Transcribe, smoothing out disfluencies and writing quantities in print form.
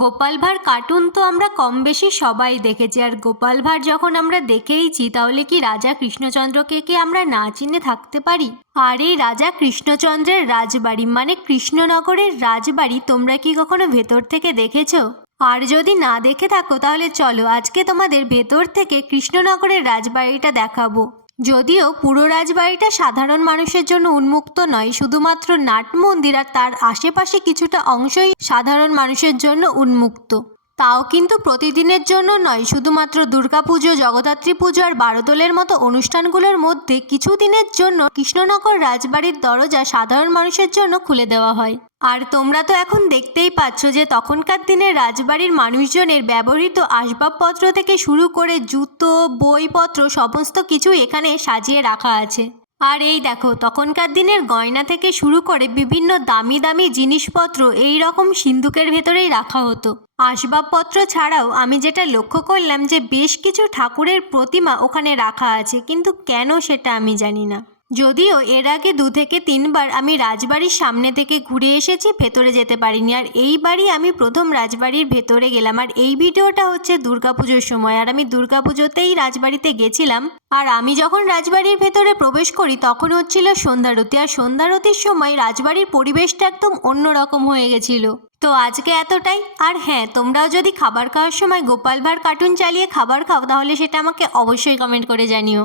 Gopal Bhar cartoon তো আমরা কম বেশি সবাই দেখেছি। আর গোপাল ভাঁড় যখন আমরা দেখেইছি, তাহলে কি রাজা কৃষ্ণচন্দ্রকে কি আমরা না চিনে থাকতে পারি? আর এই রাজা কৃষ্ণচন্দ্রের রাজবাড়ি মানে কৃষ্ণনগরের রাজবাড়ি তোমরা কি কখনো ভেতর থেকে দেখেছো? আর যদি না দেখে থাকো তাহলে চলো আজকে তোমাদের ভেতর থেকে কৃষ্ণনগরের রাজবাড়িটা দেখাবো। যদিও পুরো রাজবাড়িটা সাধারণ মানুষের জন্য উন্মুক্ত নয়, শুধুমাত্র নাট মন্দির আর তার আশেপাশে কিছুটা অংশই সাধারণ মানুষের জন্য উন্মুক্ত। তাও কিন্তু প্রতিদিনের জন্য নয়, শুধুমাত্র দুর্গাপুজো, জগদ্ধাত্রী পুজো আর বারোদোলের মতো অনুষ্ঠানগুলোর মধ্যে কিছু দিনের জন্য কৃষ্ণনগর রাজবাড়ির দরজা সাধারণ মানুষের জন্য খুলে দেওয়া হয়। আর তোমরা তো এখন দেখতেই পাচ্ছ যে তখনকার দিনের রাজবাড়ির মানুষজনের ব্যবহৃত আসবাবপত্র থেকে শুরু করে জুতো, বইপত্র সমস্ত কিছু এখানে সাজিয়ে রাখা আছে। আর এই দেখো, তখনকার দিনের গয়না থেকে শুরু করে বিভিন্ন দামি দামি জিনিসপত্র এই রকম সিন্ধুকের ভেতরেই রাখা হতো। আসবাবপত্র ছাড়াও আমি যেটা লক্ষ্য করলাম যে বেশ কিছু ঠাকুরের প্রতিমা ওখানে রাখা আছে, কিন্তু কেন সেটা আমি জানি না। যদিও এর আগে 2 থেকে 3 বার আমি রাজবাড়ির সামনে থেকে ঘুরে এসেছি, ভেতরে যেতে পারিনি। আর এইবারই আমি প্রথম রাজবাড়ির ভেতরে গেলাম। আর এই ভিডিওটা হচ্ছে দুর্গাপুজোর সময়, আর আমি দুর্গাপুজোতেই রাজবাড়িতে গেছিলাম। আর আমি যখন রাজবাড়ির ভেতরে প্রবেশ করি তখন হচ্ছিল সন্ধ্যারতি। আর সন্ধ্যারতির সময় রাজবাড়ির পরিবেশটা একদম অন্যরকম হয়ে গেছিল। তো আজকে এতটাই। আর হ্যাঁ, তোমরাও যদি খাবার খাওয়ার সময় গোপাল ভাঁড় কার্টুন চালিয়ে খাবার খাও তাহলে সেটা আমাকে অবশ্যই কমেন্ট করে জানিও।